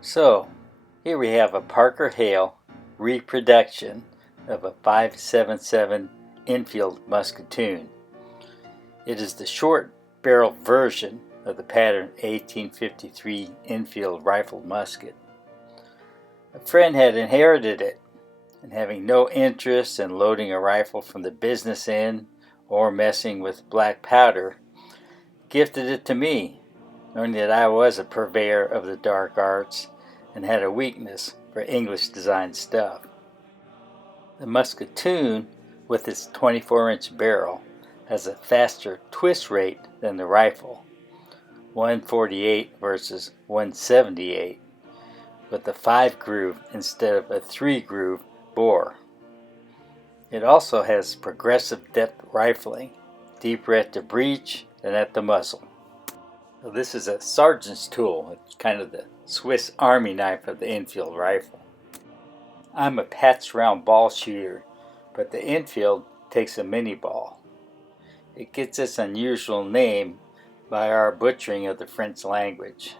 So, here we have a Parker HALE reproduction of a 5.77 Enfield Musketoon. It is the short barrel version of the pattern 1853 Enfield rifled musket. A friend had inherited it, and having no interest in loading a rifle from the business end or messing with black powder, gifted it to me, knowing that I was a purveyor of the dark arts and had a weakness for English designed stuff. The Musketoon, with its 24-inch barrel, has a faster twist rate than the rifle, 148 versus 178, with a 5-groove instead of a 3-groove bore. It also has progressive depth rifling, deeper at the breech than at the muzzle. So this is a sergeant's tool. It's kind of the Swiss Army knife of the Enfield rifle. I'm a patched round ball shooter, but the Enfield takes a mini ball. It gets its unusual name by our butchering of the French language.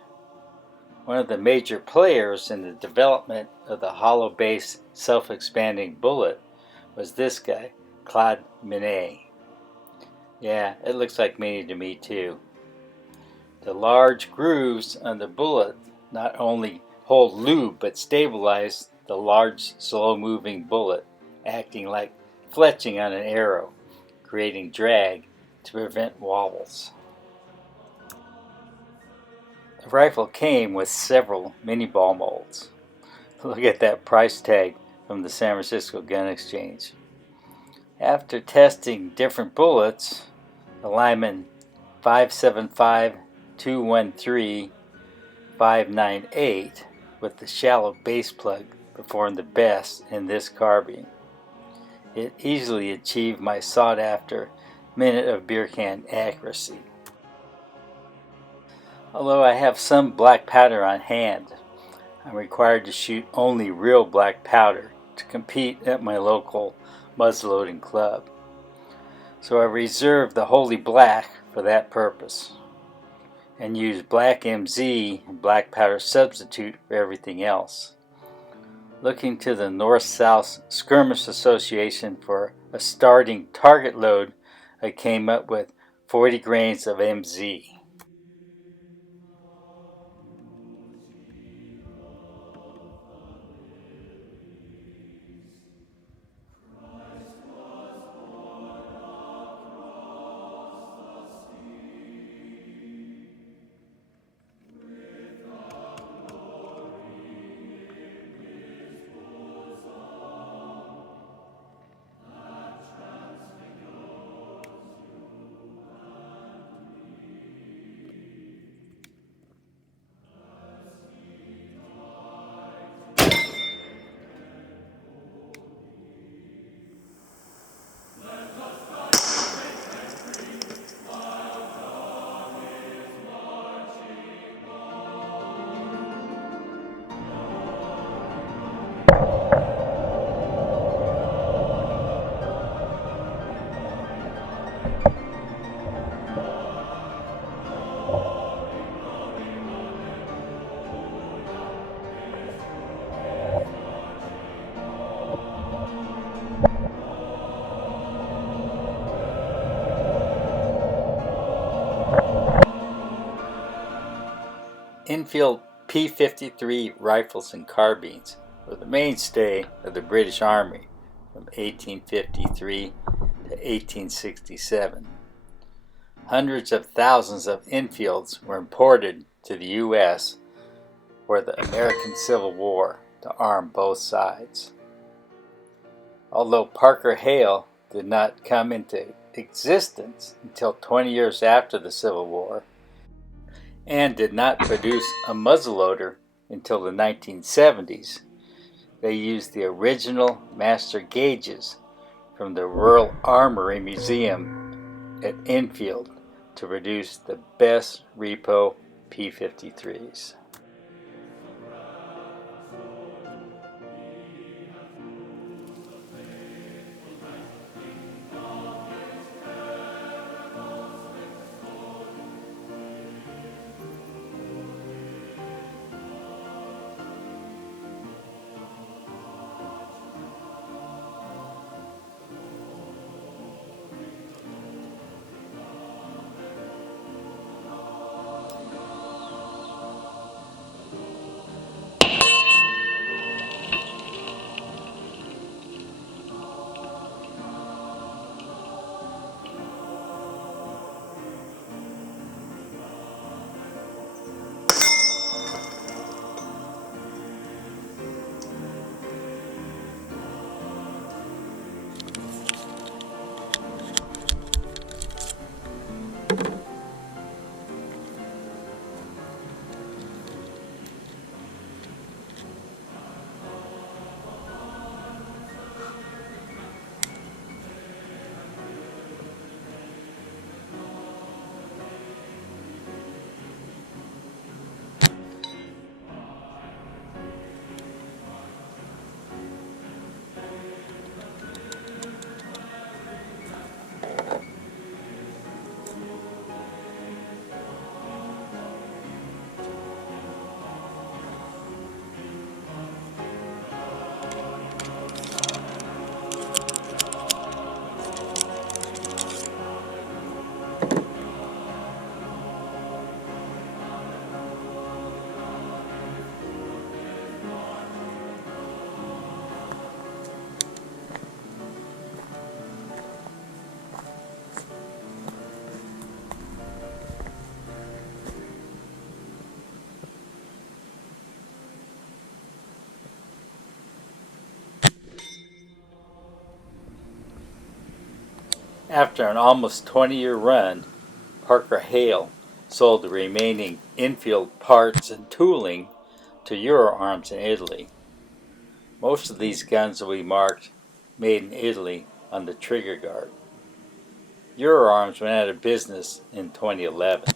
One of the major players in the development of the hollow-base self-expanding bullet was this guy, Claude Minié. Yeah, it looks like Mini to me too. The large grooves on the bullet not only hold lube but stabilize the large, slow-moving bullet, acting like fletching on an arrow, creating drag to prevent wobbles. The rifle came with several mini ball molds. Look at that price tag from the San Francisco Gun Exchange. After testing different bullets, the Lyman 575, 213, 598 with the shallow base plug performed the best in this carbine. It easily achieved my sought-after minute of beer can accuracy. Although I have some black powder on hand, I'm required to shoot only real black powder to compete at my local muzzleloading club. So I reserve the Holy Black for that purpose and use black MZ and black powder substitute for everything else. Looking to the North-South Skirmish Association for a starting target load, I came up with 40 grains of MZ. Enfield P-53 rifles and carbines were the mainstay of the British Army from 1853 to 1867. Hundreds of thousands of Enfields were imported to the U.S. for the American Civil War to arm both sides. Although Parker HALE did not come into existence until 20 years after the Civil War, and did not produce a muzzleloader until the 1970s, they used the original master gauges from the Royal Armoury Museum at Enfield to produce the best repo P-53s. After an almost 20-year run, Parker HALE sold the remaining ENFIELD parts and tooling to Euroarms in Italy. Most of these guns will be marked "Made in Italy" on the trigger guard. Euroarms went out of business in 2011.